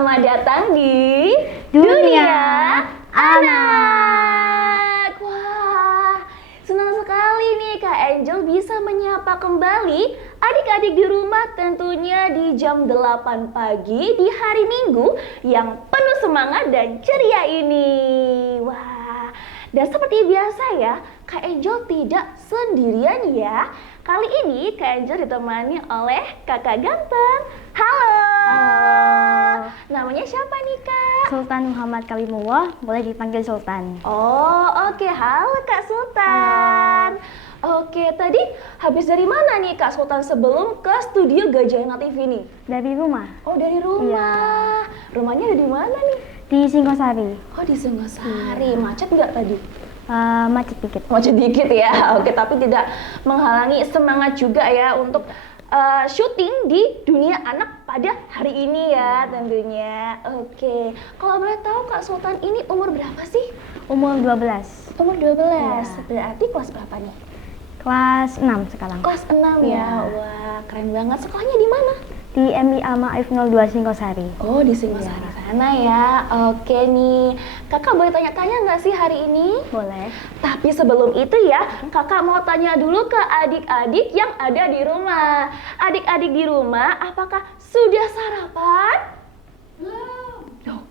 Selamat datang di Dunia Anak. Wah, senang sekali nih Kak Angel bisa menyapa kembali adik-adik di rumah, tentunya di jam 8 pagi di hari Minggu yang penuh semangat dan ceria ini. Wah, dan seperti biasa ya, Kak Angel tidak sendirian ya. Kali ini Kak Angel ditemani oleh kakak ganteng. Halo. Halo. Namanya siapa nih Kak? Sultan Muhammad Kalimullah, boleh dipanggil Sultan. Oh, oke. Halo Kak Sultan. Oke, tadi habis dari mana nih Kak Sultan sebelum ke studio Gajah Anak TV nih? Dari rumah, Oh, dari rumah. Rumahnya ada di mana nih? di Singosari. Oh, di Singosari. Macet nggak tadi? Macet dikit. Macet dikit ya. Oke, tapi tidak menghalangi semangat juga ya untuk syuting di Dunia Anak pada hari ini ya tentunya. Oke, kalau boleh tahu Kak Sultan ini umur berapa sih? Umur 12. Umur 12, Ya. berarti kelas berapa nih? Kelas 6 sekarang. Kelas 6 ya. Ya. Wah, keren banget. Sekolahnya di mana? Di MIA Maif 02 Singosari. Oh, di Singosari sana ya. Oke nih. Kakak boleh tanya-tanya nggak sih hari ini? Boleh. Tapi sebelum itu ya, kakak mau tanya dulu ke adik-adik yang ada di rumah. Adik-adik di rumah, apakah sudah sarapan? Belum. Loh,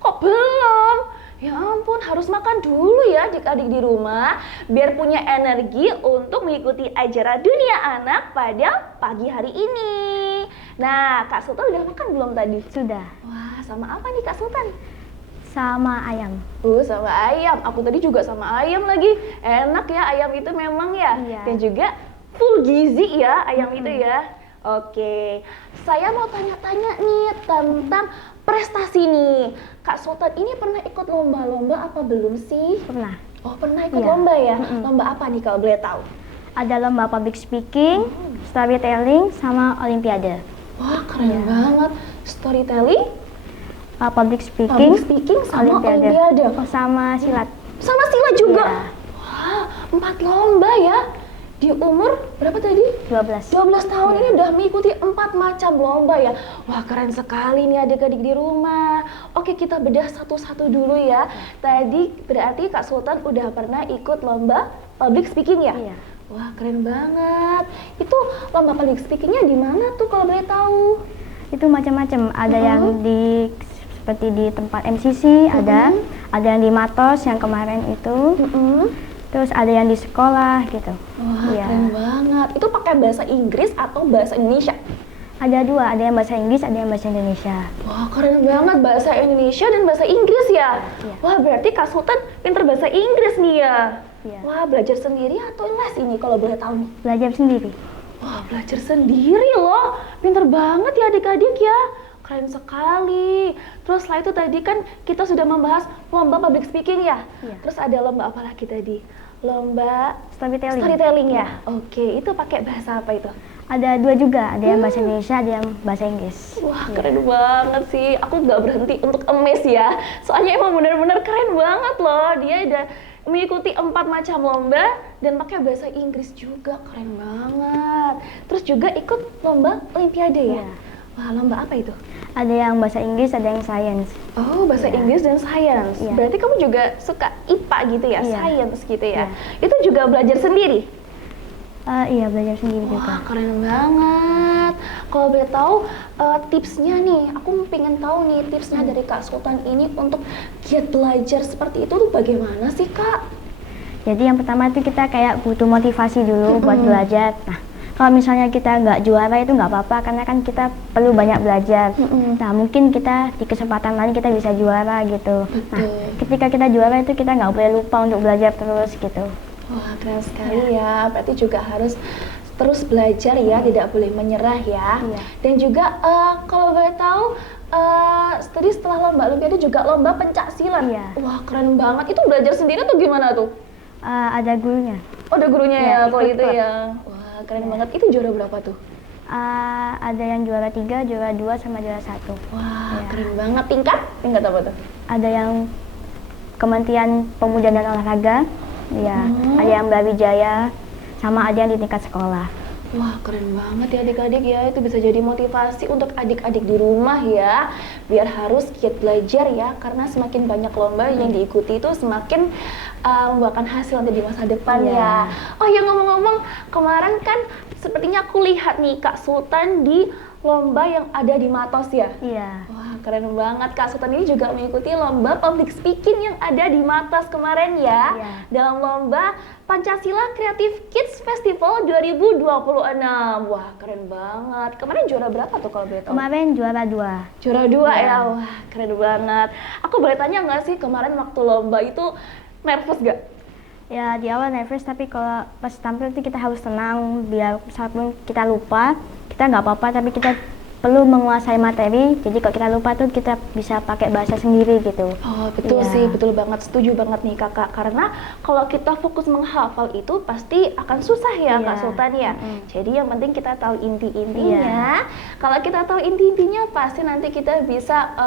kok belum? Ya ampun, harus makan dulu ya adik-adik di rumah, biar punya energi untuk mengikuti acara Dunia Anak pada pagi hari ini. Nah, Kak Sultan udah makan belum tadi? Sudah. Wah, sama apa nih Kak Sultan? Sama ayam. Sama ayam. Aku tadi juga sama ayam lagi. Enak ya ayam itu memang ya. Iya. Dan juga full gizi ya ayam itu ya. Oke. Saya mau tanya-tanya nih tentang prestasi nih. Kak Sultan ini pernah ikut lomba-lomba apa belum sih? Pernah. Oh, pernah ikut Iya. lomba ya? Mm-mm. Lomba apa nih kalau boleh tahu? Ada lomba public speaking, storytelling, sama olimpiade. Wah, keren Iya. banget. Storytelling, Public speaking, sama olimpiade. Oh, sama silat. Sama silat juga. Iya. Wah, 4 lomba ya. Di umur berapa tadi? 12. 12 tahun ini udah mengikuti 4 macam lomba ya. Wah, keren sekali nih adik-adik di rumah. Oke, kita bedah satu-satu dulu ya. Tadi berarti Kak Sultan udah pernah ikut lomba public speaking ya? Iya. Wah, keren banget. Itu lomba public speakingnya di mana tuh kalau boleh tahu? Itu macam-macam, ada yang di seperti di tempat MCC, ada yang di Matos yang kemarin itu, terus ada yang di sekolah gitu. Wah, Iya. keren banget. Itu pakai bahasa Inggris atau bahasa Indonesia? Ada dua, ada yang bahasa Inggris, ada yang bahasa Indonesia. Wah, keren banget, bahasa Indonesia dan bahasa Inggris ya. Iya. Wah, berarti Kak Sultan pinter bahasa Inggris nih ya. Iya. Wah, belajar sendiri atau les ini kalau boleh tahu nih? Belajar sendiri. Wah, belajar sendiri loh. Pinter banget ya adik-adik ya. Keren sekali. Terus setelah itu tadi kan kita sudah membahas lomba public speaking ya. Iya. Terus ada lomba apa lagi tadi? Lomba Storytelling. storytelling ya. Iya. Oke, itu pakai bahasa apa itu? Ada dua juga, ada yang bahasa Indonesia, ada yang bahasa Inggris. Wah, Iya. keren banget sih. Aku nggak berhenti untuk amazed ya. Soalnya emang benar-benar keren banget loh. Dia udah mengikuti 4 macam lomba dan pakai bahasa Inggris juga. Keren banget. Terus juga ikut lomba olimpiade ya? Iya. Wah, lomba apa itu? Ada yang bahasa Inggris, ada yang science. Oh, bahasa Iya. Inggris dan sains. Iya. Berarti kamu juga suka IPA gitu ya, Iya. science gitu ya. Iya. Itu juga belajar sendiri? Iya, belajar sendiri juga. Wah, keren banget. Kalau boleh tahu tipsnya nih, aku pengen tahu nih tipsnya dari Kak Sultan ini untuk giat belajar seperti itu tuh bagaimana sih Kak? Jadi yang pertama itu kita kayak butuh motivasi dulu buat belajar. Nah, kalau misalnya kita nggak juara itu nggak apa-apa, karena kan kita perlu banyak belajar. Nah, mungkin kita di kesempatan lain kita bisa juara gitu. Nah, ketika kita juara itu kita nggak boleh lupa untuk belajar terus gitu. Wah, keren sekali ya. Berarti juga harus terus belajar ya, tidak boleh menyerah ya. Iya. Dan juga kalau boleh tahu, tadi setelah lomba olimpiade juga lomba pencak silat. Iya. Wah, keren banget. Itu belajar sendiri tuh gimana tuh? Ada gurunya. Oh, ada gurunya Iya, ya kalau ikut itu klub. ya. Wah, keren banget. Itu juara berapa tuh? Ada yang juara 3, juara 2, sama juara 1. Wah, Iya. keren banget. Tingkat apa tuh? Ada yang Kementerian Pemuda dan Olahraga, ya. Ada yang Brawijaya, sama ada yang di tingkat sekolah. Wah, keren banget ya adik-adik ya. Itu bisa jadi motivasi untuk adik-adik di rumah ya. Biar harus giat belajar ya. Karena semakin banyak lomba yang diikuti itu semakin membuahkan hasil nanti di masa depan ya. Oh ya, ngomong-ngomong, kemarin kan sepertinya aku lihat nih Kak Sultan di lomba yang ada di Matos ya. Iya. Wah, keren banget. Kak Sultan ini juga mengikuti lomba public speaking yang ada di Matos kemarin ya. Iya. Dalam lomba Pancasila Creative Kids Festival 2026. Wah, keren banget. Kemarin juara berapa tuh kalau boleh tahu? Kemarin juara 2. Juara 2 Iya. ya. Wah, keren banget. Aku boleh tanya nggak sih kemarin waktu lomba itu nervous gak? Ya di awal nervous, tapi kalau pas tampil itu kita harus tenang, biar misalnya kita lupa, kita nggak apa-apa, tapi kita perlu menguasai materi. Jadi kalau kita lupa tuh kita bisa pakai bahasa sendiri gitu. Oh, betul Iya. sih, betul banget, setuju banget nih Kakak. Karena kalau kita fokus menghafal itu pasti akan susah ya Iya. Kak Sultan ya. Jadi yang penting kita tahu inti-intinya. Iya. Kalau kita tahu inti-intinya pasti nanti kita bisa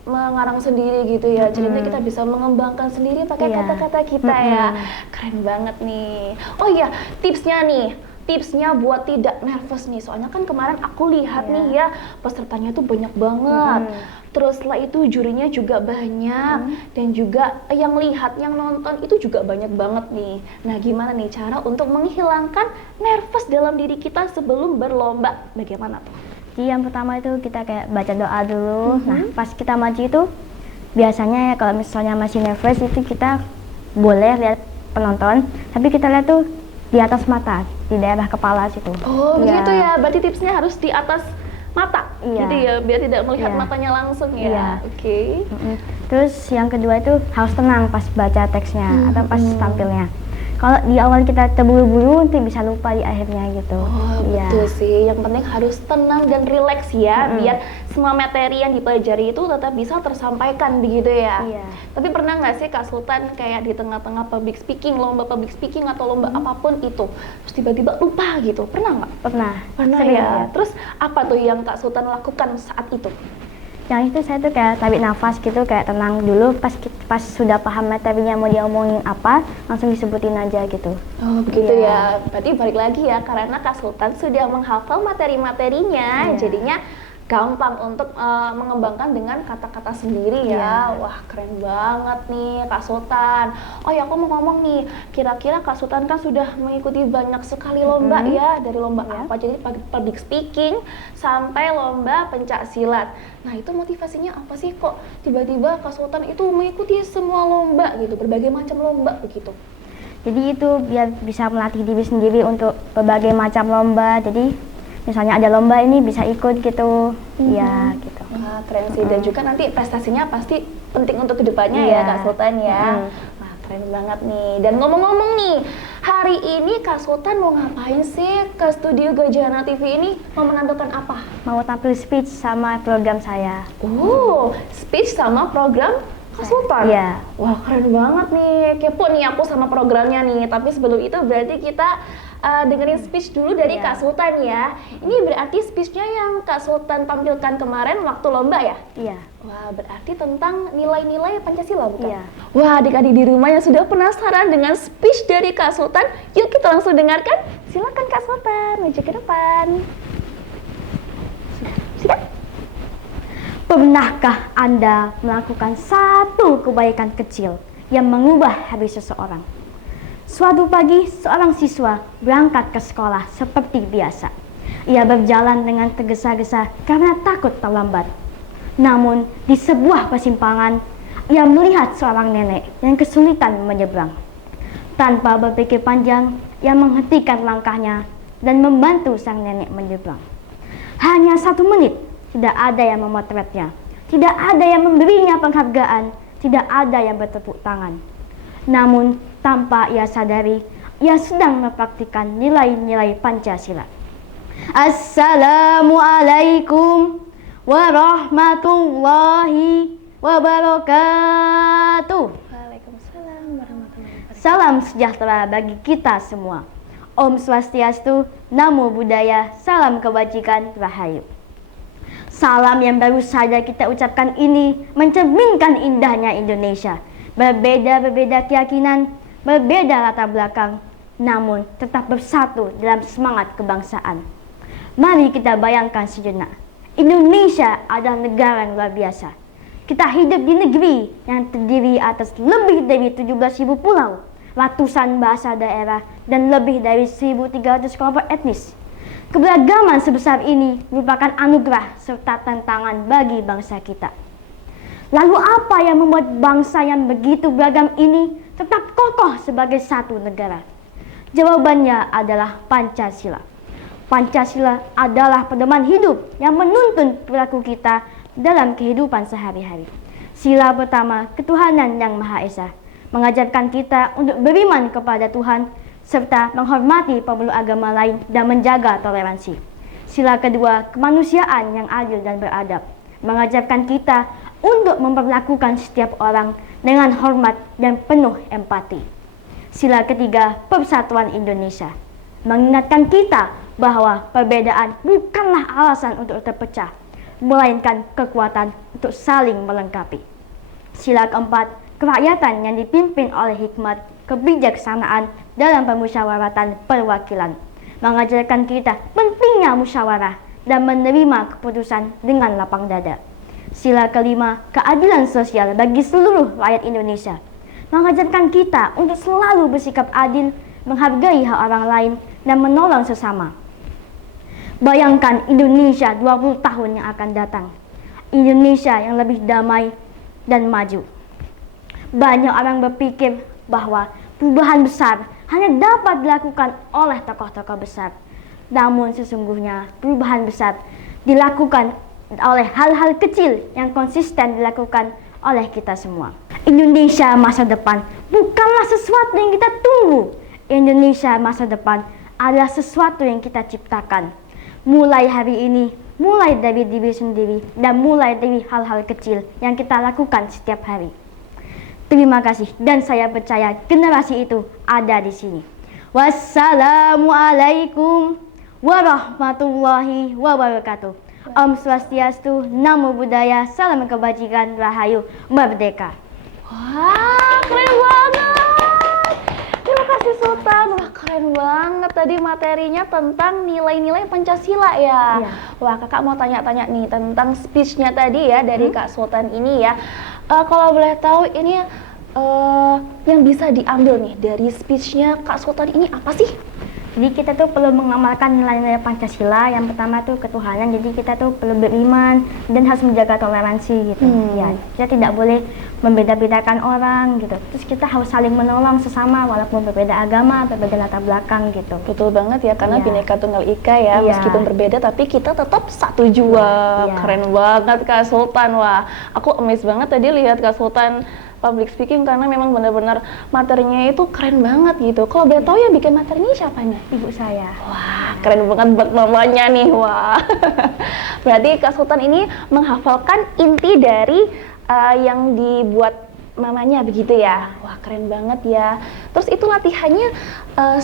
mengarang sendiri gitu ya. Jadi nanti kita bisa mengembangkan sendiri pakai Iya. kata-kata kita ya. Keren banget nih. Oh iya, tipsnya nih. Tipsnya buat tidak nervous nih, soalnya kan kemarin aku lihat nih ya pesertanya tuh banyak banget. Terus setelah itu jurinya juga banyak dan juga yang lihat, yang nonton itu juga banyak banget nih. Nah, gimana nih cara untuk menghilangkan nervous dalam diri kita sebelum berlomba? Bagaimana tuh? Jadi yang pertama itu kita kayak baca doa dulu. Nah pas kita maju itu biasanya ya kalau misalnya masih nervous itu kita boleh lihat penonton, tapi kita lihat tuh di atas mata, di daerah kepala situ. Oh, Iya. begitu ya. Berarti tipsnya harus di atas mata. Iya. Gitu ya, biar tidak melihat Iya. matanya langsung ya. Iya. Oke. Terus yang kedua itu harus tenang pas baca teksnya atau pas tampilnya. Kalau di awal kita terburu-buru nanti bisa lupa di akhirnya gitu. Oh, Iya. betul sih. Yang penting harus tenang dan rileks ya, biar semua materi yang dipelajari itu tetap bisa tersampaikan begitu ya. Iya. Tapi pernah nggak sih Kak Sultan kayak di tengah-tengah public speaking, lomba public speaking atau lomba apapun itu, terus tiba-tiba lupa gitu? Pernah nggak? Pernah. Pernah Sering ya. ya. Terus apa tuh yang Kak Sultan lakukan saat itu? Yang itu saya tuh kayak tarik nafas gitu, kayak tenang dulu, pas sudah paham materinya mau diomongin apa, langsung disebutin aja gitu. Oh, begitu Iya. ya. Berarti balik lagi ya, karena Kak Sultan sudah menghafal materi-materinya, Iya. jadinya gampang untuk mengembangkan dengan kata-kata sendiri ya. Iya. Wah, keren banget nih Kak Sultan. Oh ya, aku mau ngomong nih, kira-kira Kak Sultan kan sudah mengikuti banyak sekali lomba ya, dari lomba apa, jadi public speaking sampai lomba pencak silat. Nah, itu motivasinya apa sih kok tiba-tiba Kak Sultan itu mengikuti semua lomba gitu, berbagai macam lomba begitu? Jadi itu biar bisa melatih diri sendiri untuk berbagai macam lomba. Jadi misalnya ada lomba ini bisa ikut gitu. Ya gitu. Wah, keren sih. Dan juga nanti prestasinya pasti penting untuk kedepannya ya Iya. Kak Sultan ya. Wah, keren banget nih. Dan ngomong-ngomong nih, hari ini Kak Sultan mau ngapain sih ke studio Gajahana TV ini? Mau menampilkan apa? Mau tampil speech sama program saya. Oh, speech sama program Kak Sultan? Iya. Wah, keren banget nih. Kepo nih aku sama programnya nih. Tapi sebelum itu berarti kita dengerin speech dulu dari Iya. Kak Sultan ya. Ini berarti speechnya yang Kak Sultan tampilkan kemarin waktu lomba ya? Iya. Wah, berarti tentang nilai-nilai Pancasila bukan? Iya. Wah, adik-adik di rumah yang sudah penasaran dengan speech dari Kak Sultan, yuk kita langsung dengarkan. Silakan Kak Sultan, maju ke depan. Siap? Pernahkah Anda melakukan satu kebaikan kecil yang mengubah hari seseorang? Suatu pagi, seorang siswa berangkat ke sekolah seperti biasa. Ia berjalan dengan tergesa-gesa karena takut terlambat. Namun, di sebuah persimpangan, ia melihat seorang nenek yang kesulitan menyeberang. Tanpa berpikir panjang, ia menghentikan langkahnya dan membantu sang nenek menyeberang. Hanya 1 menit, tidak ada yang memotretnya, tidak ada yang memberinya penghargaan, tidak ada yang bertepuk tangan. Namun, tanpa ia sadari, ia sedang mempraktikkan nilai-nilai Pancasila. Assalamualaikum warahmatullahi wabarakatuh. Waalaikumsalam warahmatullahi wabarakatuh. Salam sejahtera bagi kita semua. Om Swastiastu, Namo Buddhaya, salam kebajikan, rahayu. Salam yang baru saja kita ucapkan ini mencerminkan indahnya Indonesia. Berbeda-beda keyakinan, berbeda latar belakang, namun tetap bersatu dalam semangat kebangsaan. Mari kita bayangkan sejenak, Indonesia adalah negara yang luar biasa. Kita hidup di negeri yang terdiri atas lebih dari 17.000 pulau, ratusan bahasa daerah, dan lebih dari 1.300 kelompok etnis. Keberagaman sebesar ini merupakan anugerah serta tantangan bagi bangsa kita. Lalu apa yang membuat bangsa yang begitu beragam ini tetap kokoh sebagai satu negara? Jawabannya adalah Pancasila. Pancasila adalah pedoman hidup yang menuntun perilaku kita dalam kehidupan sehari-hari. Sila pertama, ketuhanan yang Maha Esa, mengajarkan kita untuk beriman kepada Tuhan serta menghormati pemeluk agama lain dan menjaga toleransi. Sila kedua, kemanusiaan yang adil dan beradab, mengajarkan kita untuk memperlakukan setiap orang dengan hormat dan penuh empati. Sila ketiga, persatuan Indonesia, mengingatkan kita bahwa perbedaan bukanlah alasan untuk terpecah, melainkan kekuatan untuk saling melengkapi. Sila keempat, kerakyatan yang dipimpin oleh hikmat, kebijaksanaan dalam permusyawaratan perwakilan, mengajarkan kita pentingnya musyawarah dan menerima keputusan dengan lapang dada. Sila kelima, keadilan sosial bagi seluruh rakyat Indonesia, mengajarkan kita untuk selalu bersikap adil, menghargai hak orang lain, dan menolong sesama. Bayangkan Indonesia 20 tahun yang akan datang. Indonesia yang lebih damai dan maju. Banyak orang berpikir bahwa perubahan besar hanya dapat dilakukan oleh tokoh-tokoh besar. Namun sesungguhnya perubahan besar dilakukan oleh hal-hal kecil yang konsisten dilakukan oleh kita semua. Indonesia masa depan bukanlah sesuatu yang kita tunggu. Indonesia masa depan adalah sesuatu yang kita ciptakan. Mulai hari ini, mulai dari diri sendiri, dan mulai dari hal-hal kecil yang kita lakukan setiap hari. Terima kasih, dan saya percaya generasi itu ada di sini. Wassalamualaikum warahmatullahi wabarakatuh. Om Swastiastu, Namo Buddhaya, salam kebajikan, rahayu, merdeka. Wah, keren banget. Terima kasih Sultan. Wah, keren banget tadi materinya tentang nilai-nilai Pancasila ya. Iya. Wah, kakak mau tanya-tanya nih tentang speech-nya tadi ya dari Kak Sultan ini ya. Kalau boleh tahu ini yang bisa diambil nih dari speech-nya Kak Sultan ini apa sih? Jadi kita tuh perlu mengamalkan nilai-nilai Pancasila. Yang pertama tuh ketuhanan. Jadi kita tuh perlu beriman dan harus menjaga toleransi gitu. Ya, kita tidak boleh membeda-bedakan orang gitu. Terus kita harus saling menolong sesama walaupun berbeda agama, berbeda latar belakang gitu. Betul banget ya, karena Iya. Bhinneka Tunggal Ika ya, Iya. meskipun berbeda tapi kita tetap satu jua. Iya. Keren banget Kak Sultan. Wah, aku amazed banget tadi lihat Kak Sultan public speaking karena memang benar-benar materinya itu keren banget gitu. Kalau boleh tahu yang bikin materinya siapa nih? Ibu saya. Wah, keren banget buat mamanya nih. Wah. Berarti Kak Sultan ini menghafalkan inti dari yang dibuat mamanya begitu ya. Wah, keren banget ya. Terus itu latihannya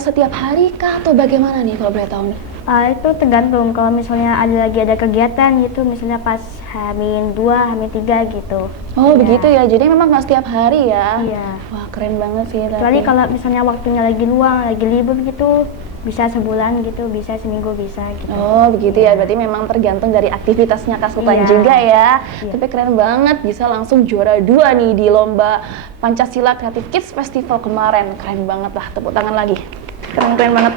setiap hari kah atau bagaimana nih kalau boleh tahu nih? Itu tergantung, kalau misalnya ada kegiatan gitu, misalnya pas H-2, H-3 gitu. Oh, Ya. begitu ya. Jadi memang nggak setiap hari ya. Iya. Wah, keren banget sih. Kecuali tapi. kalau misalnya waktunya lagi luang, lagi libur gitu, bisa sebulan gitu, bisa seminggu bisa gitu. Oh, begitu ya. Berarti memang tergantung dari aktivitasnya Kak Sultan Iya. juga ya. Iya. Tapi keren banget bisa langsung juara 2 nih di lomba Pancasila Creative Kids Festival kemarin. Keren banget lah. Tepuk tangan lagi. Keren banget.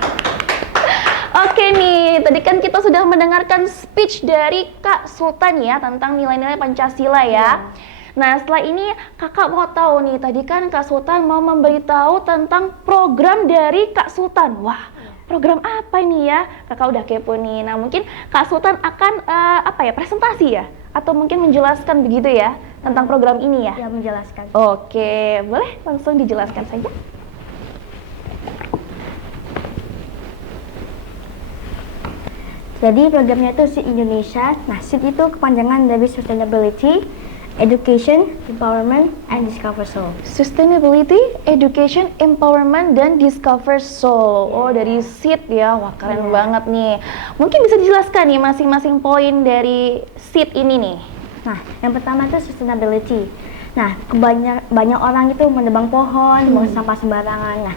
Oke nih, tadi kan kita sudah mendengarkan speech dari Kak Sultan ya tentang nilai-nilai Pancasila ya. Nah, setelah ini kakak mau tahu nih, tadi kan Kak Sultan mau memberitahu tentang program dari Kak Sultan. Wah, program apa ini ya? Kakak udah kepo nih. Nah, mungkin Kak Sultan akan presentasi ya? Atau mungkin menjelaskan begitu ya tentang program ini ya? Ya, menjelaskan. Oke, boleh langsung dijelaskan saja. Jadi programnya itu SEED Indonesia. Nah, SEED itu kepanjangan dari Sustainability, Education, Empowerment, and Discover Soul. Sustainability, Education, Empowerment, dan Discover Soul. Oh, dari SEED ya. Wah, keren banget nih. Mungkin bisa dijelaskan nih masing-masing poin dari SEED ini nih. Nah, yang pertama itu Sustainability. Nah, banyak orang itu menebang pohon, buang sampah sembarangan. Nah,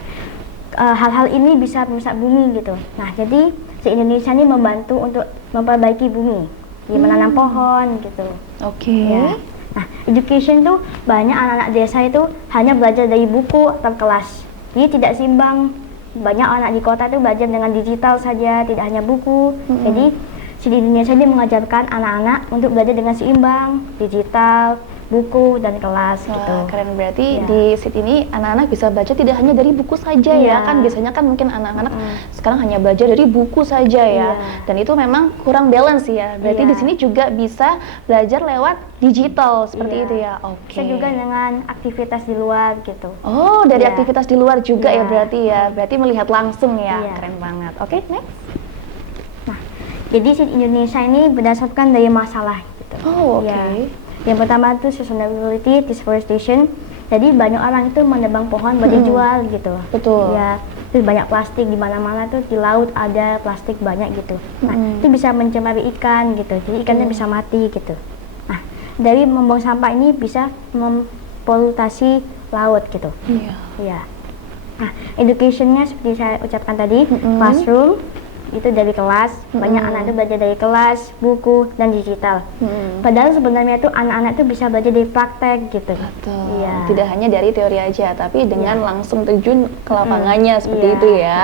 hal-hal ini bisa merusak bumi gitu. Nah, jadi si Indonesia ini membantu untuk memperbaiki bumi, di menanam pohon gitu. Oke. Ya. Nah, education tuh banyak anak-anak desa itu hanya belajar dari buku atau kelas. Jadi tidak seimbang. Banyak anak di kota itu belajar dengan digital saja, tidak hanya buku. Jadi di Indonesia ini mengajarkan anak-anak untuk belajar dengan seimbang, digital, buku, dan kelas gitu. Keren, berarti Ya. di SIT ini anak-anak bisa belajar tidak hanya dari buku saja ya, Iya. kan biasanya kan mungkin anak-anak sekarang hanya belajar dari buku saja ya, Iya. dan itu memang kurang balance ya. Berarti Iya. di sini juga bisa belajar lewat digital seperti Iya. itu ya. Oke. Bisa juga dengan aktivitas di luar gitu. Oh, dari Iya. aktivitas di luar juga ya Iya. berarti ya. Berarti melihat langsung ya. Iya. Keren banget. Oke, next. Nah, jadi SIT Indonesia ini berdasarkan dari masalah gitu. Oh, oke. Ya. Yang pertama itu sustainability, deforestation. Jadi banyak orang itu menebang pohon buat dijual gitu. Betul. Ya, terus banyak plastik di mana-mana tuh, di laut ada plastik banyak gitu. Nah, itu bisa mencemari ikan gitu. Jadi ikannya bisa mati gitu. Nah, dari membuang sampah ini bisa mempolutasi laut gitu. Iya. Ya. Nah, educationnya seperti saya ucapkan tadi, classroom itu dari kelas, banyak anak itu belajar dari kelas, buku, dan digital. Padahal sebenarnya itu anak-anak itu bisa belajar dari praktek gitu. Betul. Iya. Tidak hanya dari teori aja, tapi dengan langsung terjun ke lapangannya seperti Iya. itu ya.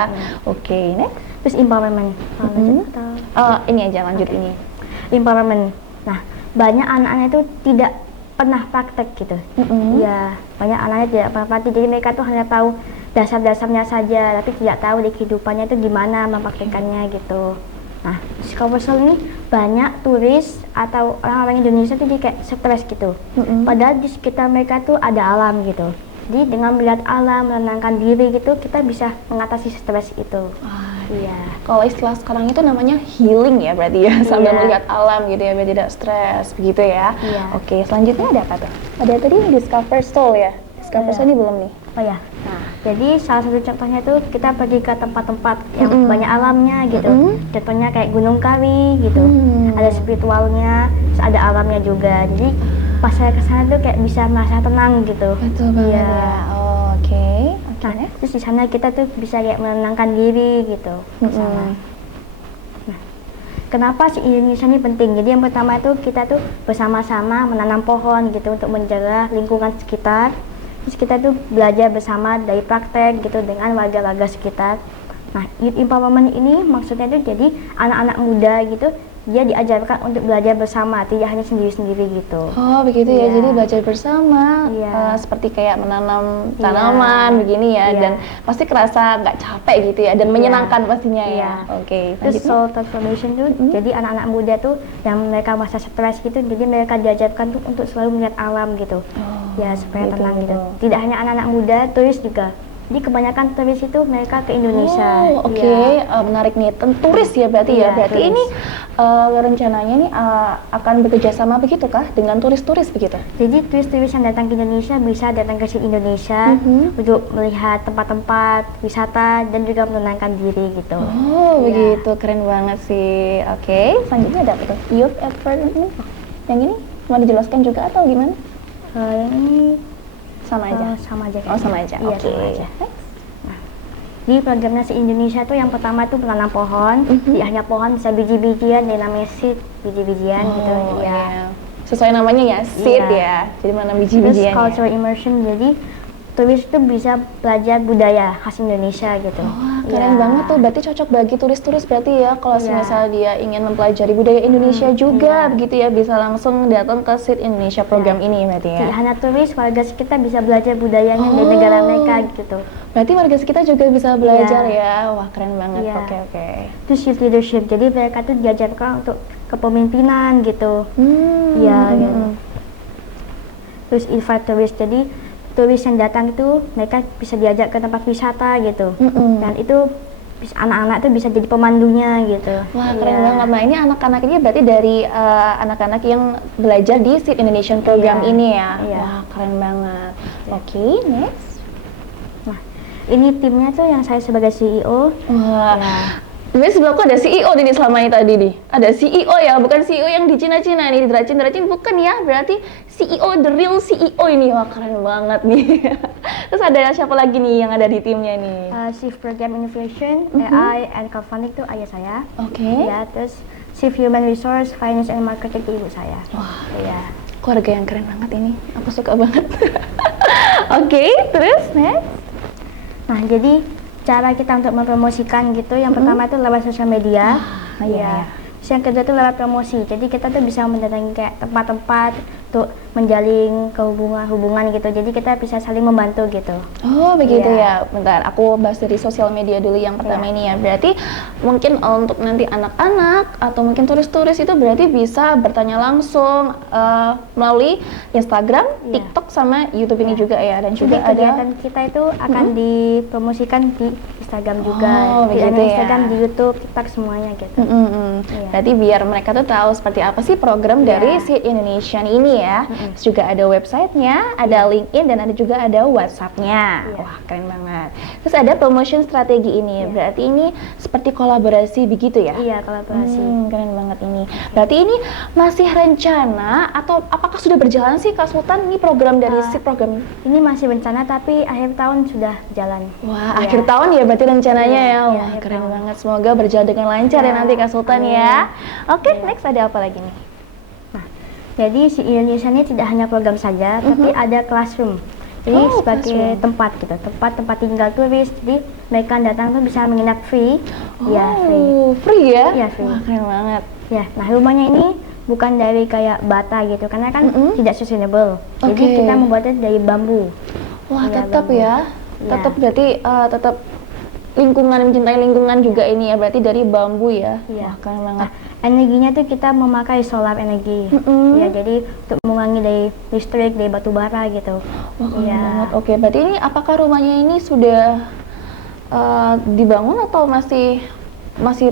Oke, next. Terus empowerment. Oh, ini aja lanjut ini. Empowerment. Nah, banyak anak-anak itu tidak pernah praktek gitu. Ya, banyak anaknya tidak pernah praktek. Jadi mereka tuh hanya tahu dasar-dasarnya saja, tapi tidak tahu di kehidupannya itu gimana mempraktekannya gitu. Nah, di Discoversal ini banyak turis atau orang-orang Indonesia tuh jadi kayak stres gitu. Padahal di sekitar mereka tuh ada alam gitu. Jadi dengan melihat alam, menenangkan diri gitu, kita bisa mengatasi stres itu. Iya. Kalau istilah sekarang itu namanya healing ya berarti ya, sambil Iya. melihat alam gitu ya, biar tidak stres begitu ya. Iya. Oke, selanjutnya ada apa tuh? Ada tadi Discover Soul ya. Discover Iya. Soul ini belum nih. Oh ya. Nah, jadi salah satu contohnya tuh kita pergi ke tempat-tempat yang banyak alamnya gitu. Contohnya kayak Gunung Kawi gitu. Ada spiritualnya, terus ada alamnya juga. Jadi pas saya kesana tuh kayak bisa merasa tenang gitu. Betul banget Iya. ya. Oh, oke. Nah, terus di sana kita tuh bisa kayak menenangkan diri gitu. Di sana. Nah, kenapa sih Indonesia ini penting? Jadi yang pertama itu kita tuh bersama-sama menanam pohon gitu untuk menjaga lingkungan sekitar. Terus kita tuh belajar bersama dari praktek gitu dengan warga-warga sekitar. Nah, youth empowerment ini maksudnya tuh jadi anak-anak muda gitu, dia diajarkan untuk belajar bersama, tidak hanya sendiri-sendiri gitu. Oh, begitu ya. Iya. Jadi belajar bersama, Iya. seperti kayak menanam Iya. tanaman begini ya, Iya. dan pasti kerasa nggak capek gitu ya, dan Iya. menyenangkan pastinya Iya. ya. Oke. Terus selanjutnya. soul transformation tuh, jadi anak-anak muda tuh yang mereka masa stres gitu, jadi mereka diajarkan tuh untuk selalu melihat alam gitu. Ya, supaya gitu, tenang gitu. gitu. Tidak hanya anak-anak muda, turis juga. Jadi kebanyakan turis itu mereka ke Indonesia. Oh, oke. Iya. Menarik nih. Turis ya berarti ya. Iya, Berarti turis. ini rencananya nih akan bekerja sama begitu kah dengan turis-turis begitu? Jadi turis-turis yang datang ke Indonesia bisa datang ke sini Indonesia untuk melihat tempat-tempat wisata dan juga menenangkan diri gitu. Oh, Iya. begitu. Keren banget sih. Oke. Selanjutnya ada apa tuh? Youth Empowerment. Yang ini mau dijelaskan juga atau gimana? Yang ini Sama aja. sama aja. Oh, sama aja. Iya, Oke. sama aja. Di programnya si Indonesia tuh yang pertama tuh menanam pohon, tidak hanya pohon, bisa biji-bijian, dia namanya seed, biji-bijian gitu. Oh, Iya. iya. Sesuai namanya ya, seed Iya. ya. Jadi mana Terus biji-bijian ya. cultural immersion, jadi turis tuh bisa belajar budaya khas Indonesia gitu. Wah, keren Iya. banget tuh. Berarti cocok bagi turis-turis berarti ya. Kalau Iya. misalnya dia ingin mempelajari budaya Indonesia juga, begitu ya, bisa langsung datang ke SIT Indonesia program ini berarti ya. Tidak hanya turis, warga sekitar bisa belajar budayanya dari negara mereka gitu. Berarti warga sekitar juga bisa belajar ya. Wah, keren banget. Iya. Oke, oke. Terus youth leadership, jadi mereka tuh diajarkan untuk kepemimpinan gitu. Iya, gitu. Terus invite tourist, jadi turis yang datang itu mereka bisa diajak ke tempat wisata gitu. Dan itu anak-anak tuh bisa jadi pemandunya gitu. Wah, keren Iya. banget. Nah, ini anak-anak ini berarti dari anak-anak yang belajar di SIT Indonesian program Iya. ini ya. Iya. Wah, keren banget. Oke, next. Nah, ini timnya tuh yang saya sebagai CEO. Wah, Ya. Jadi sebelahku ada CEO nih selama ini tadi nih. Ada CEO ya, bukan CEO yang di Cina-Cina nih, Dracin bukan ya. Berarti CEO, the real CEO ini. Wah, keren banget nih. Terus ada siapa lagi nih yang ada di timnya nih? Chief Program Innovation, AI, and Co-founding itu ayah saya. Oke. Ya, terus Chief Human Resource, Finance and Marketing itu ibu saya. Wah, Ya. keluarga yang keren banget ini. Aku suka banget. Oke, terus next. Nah, jadi cara kita untuk mempromosikan gitu, yang pertama itu lewat sosial media. Iya. Terus yang kedua itu lewat promosi. Jadi kita tuh bisa mendatangi kayak tempat-tempat untuk menjalin hubungan gitu. Jadi kita bisa saling membantu gitu. Oh begitu Iya. ya. Bentar, aku bahas dari sosial media dulu yang pertama ini ya. Berarti mungkin untuk nanti anak-anak atau mungkin turis-turis itu berarti bisa bertanya langsung melalui Instagram, Iya. TikTok sama YouTube ini juga ya. Dan Jadi juga kegiatan ada. kita itu akan dipromosikan di Instagram juga, Oh, di begitu ya. Instagram, di YouTube, TikTok semuanya gitu. Iya. Berarti biar mereka tuh tahu seperti apa sih program Iya. dari si Indonesian ini ya. Terus juga ada websitenya, ada LinkedIn dan ada juga ada WhatsApp-nya. Iya. Wah keren banget. Terus ada promotion strategi ini. Iya. Berarti ini seperti kolaborasi begitu ya? Iya, kolaborasi. Keren banget ini. Berarti ini masih rencana atau apakah sudah berjalan sih Kak Sultan ini program dari si program ini? Ini masih bencana tapi akhir tahun sudah jalan. Wah, Iya. akhir tahun ya berarti rencananya Iya, ya. iya, Wah, akhir keren tahun. banget. Semoga berjalan dengan lancar ya Iya, nanti Kak Sultan amin. ya. Oke, Iya. next ada apa lagi nih? Jadi si Indonesia ini tidak hanya program saja, tapi ada classroom. Jadi Oh, sebagai classroom. tempat gitu, tempat tinggal turis. Jadi mereka datang tuh bisa menginap free. Ya, free. Oh, free ya? Iya, free. Wah, keren banget. Ya, nah rumahnya ini bukan dari kayak bata gitu, karena kan tidak sustainable. Jadi Oke. kita membuatnya dari bambu. Wah, Iya, tetap bambu. ya. Iya. Tetap berarti tetap lingkungan, mencintai lingkungan juga ini ya. Berarti dari bambu ya. Iya. Wah, keren banget. Energinya tuh kita memakai solar energi. Ya, jadi untuk mengurangi dari listrik, dari batu bara gitu. Wah, keren Iya. banget. Oke, berarti ini apakah rumahnya ini sudah dibangun atau masih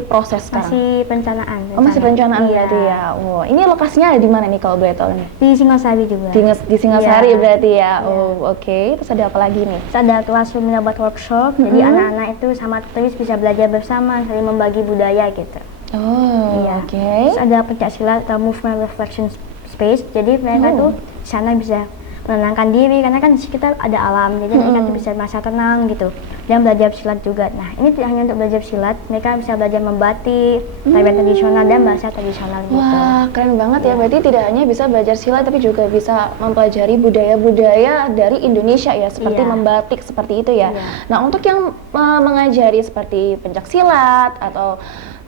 proses sekarang? Masih perencanaan. Oh, masih perencanaan Iya. berarti ya. Wow, ini lokasinya ada di mana nih kalau boleh tahu nih? Di Singosari juga. Di Singasari Iya. berarti ya. Iya. Oh, oke. Terus ada apa lagi nih? Terus ada classroom buat workshop, jadi anak-anak itu sama turis bisa belajar bersama, saling membagi budaya gitu. Oh, Iya. oke. Terus ada pencak silat atau movement reflection space, jadi mereka tuh di sana bisa menenangkan diri, karena kan di sekitar ada alam, jadi mereka tuh bisa merasa tenang gitu, dan belajar silat juga. Nah, ini tidak hanya untuk belajar silat, mereka bisa belajar membatik, tarian tradisional dan bahasa tradisional gitu. Wah, keren banget ya. Berarti tidak hanya bisa belajar silat, tapi juga bisa mempelajari budaya-budaya dari Indonesia ya, seperti Iya. membatik seperti itu ya. Iya. Nah, untuk yang mengajari seperti pencak silat atau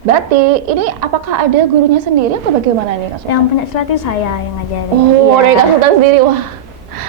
batik, ini apakah ada gurunya sendiri atau bagaimana nih Kak Sultan? Yang pencak silat itu saya yang ngajarin. Oh, Iya. dari Kak Sultan sendiri. Wah,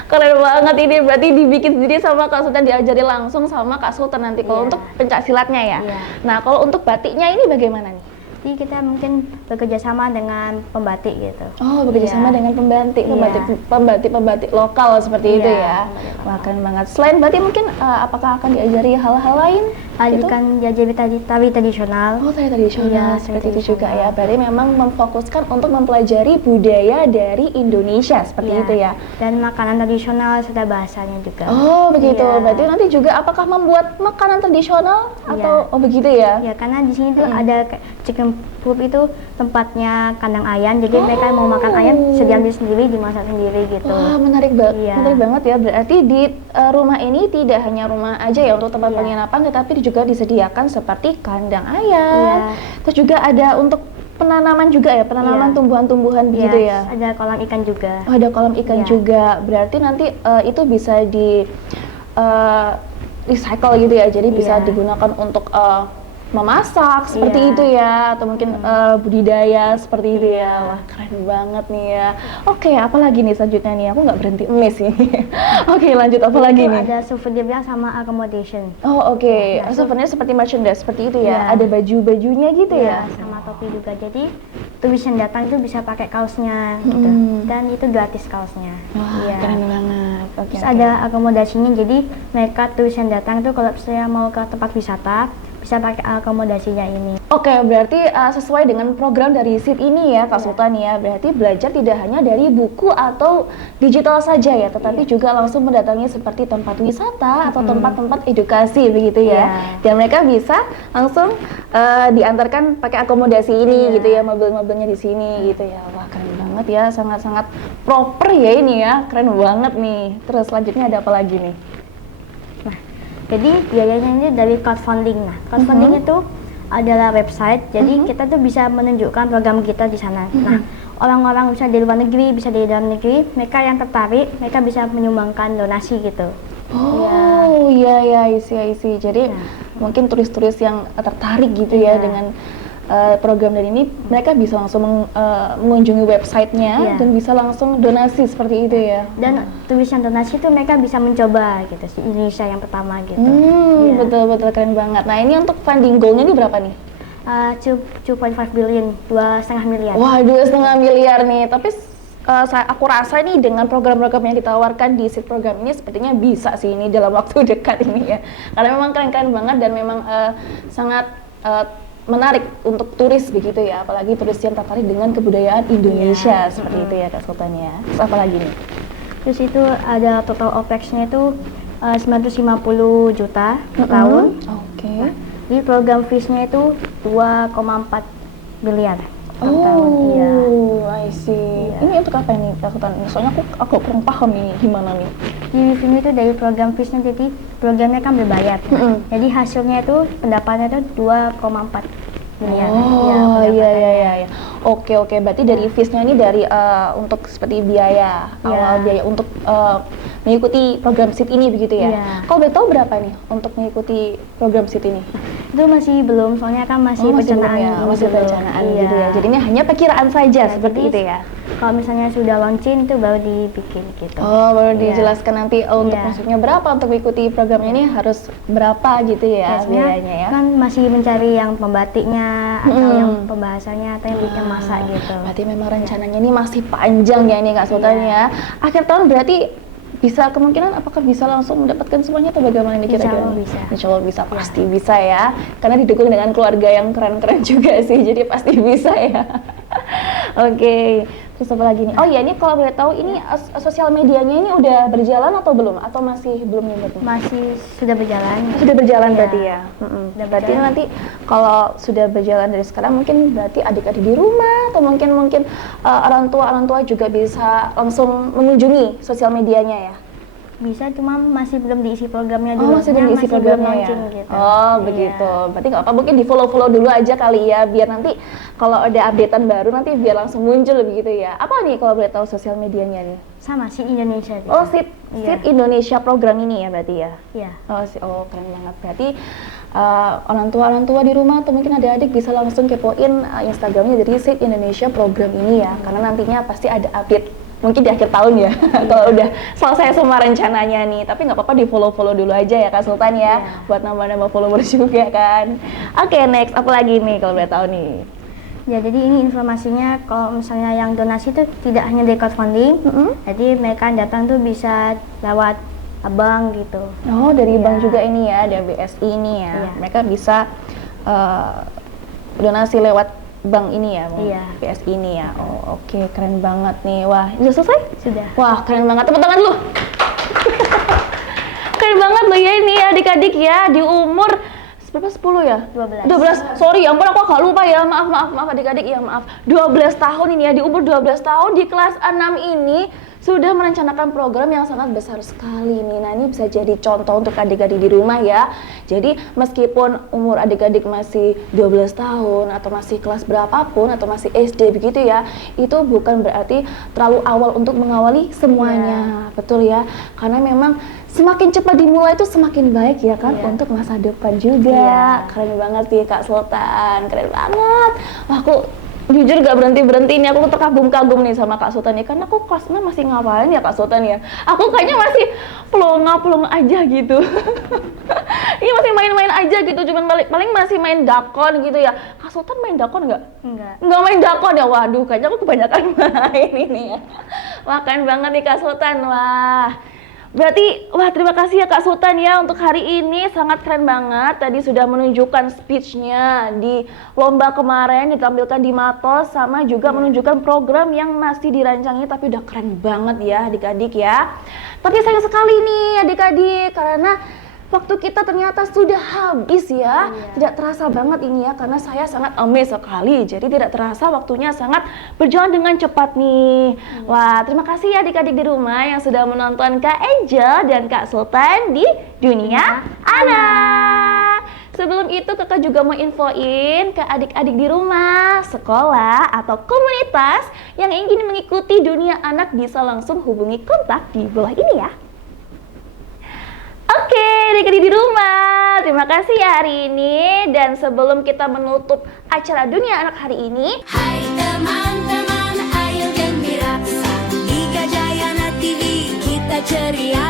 keren banget ini. Berarti dibikin sendiri sama Kak Sultan, diajari langsung sama Kak Sultan nanti kalau Iya. untuk pencak silatnya ya. Iya. Nah, kalau untuk batiknya ini bagaimana nih? Jadi kita mungkin bekerja sama dengan pembatik gitu. Oh, bekerja Iya. sama dengan pembatik, Iya. pembatik lokal seperti itu Iya, ya. pembatik Wah, keren banget. Selain batik mungkin apakah akan diajari hal-hal lain? gitu? Kan diajari tari tradisional. Oh, tari tradisional Iya, seperti tari itu juga ya. tradisional. Berarti memang memfokuskan untuk mempelajari budaya dari Indonesia seperti Iya. itu ya. Dan makanan tradisional serta bahasanya juga. Oh, begitu. Iya. Berarti nanti juga apakah membuat makanan tradisional atau Iya. begitu ya? Ya, karena di sini tuh ada kayak chicken coop itu tempatnya kandang ayam, jadi mereka mau makan ayam diambil sendiri, dimasak sendiri gitu. Wah, menarik banget. Iya. Menarik banget ya. Berarti di rumah ini tidak hanya rumah aja ya untuk tempat Iya. penginapan, tetapi juga disediakan seperti kandang ayam. Iya. Terus juga ada untuk penanaman juga ya, penanaman Iya. tumbuhan-tumbuhan begitu Iya, ya. ada kolam ikan juga. Oh, ada kolam ikan Iya. juga. Berarti nanti itu bisa di recycle gitu ya. Jadi bisa Iya. digunakan untuk memasak seperti Iya. itu ya, atau mungkin budidaya seperti itu ya. Wah, keren banget nih ya. Oke, apa lagi nih selanjutnya nih? Aku nggak berhenti emes ini. Oke, lanjut apa lagi Itu nih? ada souvenir sama accommodation. Oh, oke. Ya, Souvenir seperti merchandise seperti itu ya. Iya. Ada baju-bajunya gitu ya. Iya, sama topi juga. Jadi turis yang datang itu bisa pakai kaosnya gitu. Dan itu gratis kaosnya. Wah, Iya. keren banget. Oke. Terus ada akomodasinya, jadi mereka turis yang datang itu kalau saya mau ke tempat wisata, bisa pakai akomodasinya ini. Oke, berarti sesuai dengan program dari SIT ini ya Kak Sultan ya. Berarti belajar tidak hanya dari buku atau digital saja ya, tetapi juga langsung mendatangi seperti tempat wisata atau tempat-tempat edukasi begitu ya. Dan mereka bisa langsung diantarkan pakai akomodasi ini gitu ya, mobil-mobilnya di sini gitu ya. Wah, keren banget ya, sangat-sangat proper ya ini ya. Keren banget nih. Terus selanjutnya ada apa lagi nih? Nah, jadi biayanya ini dari crowdfunding. Nah, crowdfunding itu adalah website, jadi kita tuh bisa menunjukkan program kita di sana. Nah, orang-orang bisa di luar negeri, bisa di dalam negeri, mereka yang tertarik, mereka bisa menyumbangkan donasi gitu. Oh, iya, isi. Jadi mungkin turis-turis yang tertarik gitu ya dengan program dari ini, mereka bisa langsung mengunjungi websitenya dan bisa langsung donasi seperti itu ya. Dan turis yang donasi itu mereka bisa mencoba gitu, si Indonesia yang pertama gitu. Betul keren banget. Nah, ini untuk funding goalnya ini berapa nih? 2.5 billion, 2,5 miliar. Wah, 2,5 miliar nih. Tapi aku rasa nih dengan program-program yang ditawarkan di SIT program ini sepertinya bisa sih ini dalam waktu dekat ini ya. Karena memang keren-keren banget dan memang sangat menarik untuk turis begitu ya, apalagi turis yang tertarik dengan kebudayaan Indonesia seperti itu ya Kak Sultan ya. Terus apa lagi nih? Terus itu ada total OPEX-nya itu 950 juta per tahun. Oke. Jadi program fees-nya itu 2,4 miliar per tahun. I see. Ini untuk apa ini Kak Sultan? Soalnya aku kurang paham ini gimana nih. Di sini itu dari program fees-nya, jadi programnya kan berbayar. Jadi hasilnya itu pendapatannya itu 2,4 miliar. Iya. Oke. Berarti dari fees-nya ini dari untuk seperti biaya awal biaya untuk mengikuti program SIT ini begitu ya. Kalau boleh tahu berapa nih untuk mengikuti program SIT ini? Itu masih belum, soalnya kan masih perencanaan. Masih perencanaan gitu ya. Jadi ini hanya perkiraan saja seperti itu ya. Kalau misalnya sudah launching itu baru dibikin gitu. Oh, baru dijelaskan nanti untuk maksudnya berapa untuk mengikuti programnya ini harus berapa gitu ya biayanya ya. Kan masih mencari yang pembatiknya atau yang pembahasannya atau yang bikin masak gitu. Berarti memang rencananya ini masih panjang ya ini Kak Sultan ya. Akhir tahun berarti bisa kemungkinan apakah bisa langsung mendapatkan semuanya atau bagaimana nih kira-kira? Insya Allah bisa, pasti bisa ya. Karena didukung dengan keluarga yang keren-keren juga sih, jadi pasti bisa ya. Oke. Terus apa lagi nih? Oh iya, ini kalau boleh tahu ini sosial medianya ini udah berjalan atau belum? Atau masih belum nih? Masih sudah berjalan. Sudah berjalan berarti ya? Berarti nanti kalau sudah berjalan dari sekarang mungkin berarti adik-adik di rumah atau mungkin orang tua juga bisa langsung mengunjungi sosial medianya ya? Bisa, cuma masih belum diisi programnya dulu. Masih belum diisi programnya ya? Gitu. Oh, begitu. Berarti nggak apa, mungkin di follow dulu aja kali ya, biar nanti kalau ada updatean baru nanti biar langsung muncul begitu ya. Apa nih kalau boleh tahu sosial medianya nih? Sama, SIT Indonesia. Gitu. Oh, SIT Indonesia program ini ya berarti ya? Iya. Oh, keren banget. Berarti orang tua di rumah atau mungkin adik-adik bisa langsung kepoin Instagramnya dari SIT Indonesia program ini ya, karena nantinya pasti ada update. Mungkin di akhir tahun ya, kalau udah selesai semua rencananya nih. Tapi nggak apa-apa, di follow dulu aja ya Kak Sultan ya, buat nambah-nambah followers juga kan. Oke, next, apa lagi nih kalau boleh tahu nih? Ya, jadi ini informasinya kalau misalnya yang donasi itu tidak hanya dari crowdfunding, jadi mereka datang tuh bisa lewat bank gitu. Oh, dari bank juga ini ya, ada BSI ini ya. Mereka bisa donasi lewat bank ini ya, BSI ini ya. Oh, oke, keren banget nih. Wah, udah selesai? Sudah. Wah, keren banget. Tepuk tangan dulu. Keren banget loh ya ini adik-adik ya, di umur berapa, 10 ya? 12. Sorry, ampun aku agak lupa ya. Maaf adik-adik ya, maaf. 12 tahun ini ya, di umur 12 tahun di kelas 6 ini sudah merencanakan program yang sangat besar sekali nih. Nah, ini bisa jadi contoh untuk adik-adik di rumah ya. Jadi meskipun umur adik-adik masih 12 tahun atau masih kelas berapapun atau masih SD begitu ya, itu bukan berarti terlalu awal untuk mengawali semuanya. Betul ya, karena memang semakin cepat dimulai itu semakin baik ya kan, untuk masa depan juga. Keren banget sih Kak Sultan, keren banget. Wah, aku jujur gak berhenti ini, aku terkagum-kagum nih sama Kak Sultan nih, karena aku kelas 6 masih ngapain ya Kak Sultan ya? Aku kayaknya masih pelonga aja gitu. Ini masih main-main aja gitu, cuman paling masih main dakon gitu ya. Kak Sultan main dakon nggak? Nggak main dakon ya? Waduh, kayaknya aku kebanyakan main ini ya. Wah, keren banget nih Kak Sultan, wah. Berarti, wah terima kasih ya Kak Sultan ya untuk hari ini, sangat keren banget. Tadi sudah menunjukkan speech-nya di lomba kemarin, ditampilkan di Matos, sama juga menunjukkan program yang masih dirancangnya, tapi udah keren banget ya adik-adik ya. Tapi sayang sekali nih adik-adik, karena waktu kita ternyata sudah habis ya. Tidak terasa banget ini ya, karena saya sangat amazed sekali. Jadi tidak terasa waktunya sangat berjalan dengan cepat nih. Wah, terima kasih ya adik-adik di rumah yang sudah menonton Kak Angel dan Kak Sultan di Dunia Anak. Sebelum itu kakak juga mau infoin ke adik-adik di rumah, sekolah, atau komunitas yang ingin mengikuti Dunia Anak bisa langsung hubungi kontak di bawah ini ya. Oke, adik-adik di rumah, terima kasih ya hari ini. Dan sebelum kita menutup acara Dunia Anak hari ini, Hai teman-teman, ayo gembira, Liga Jayana TV, kita ceria.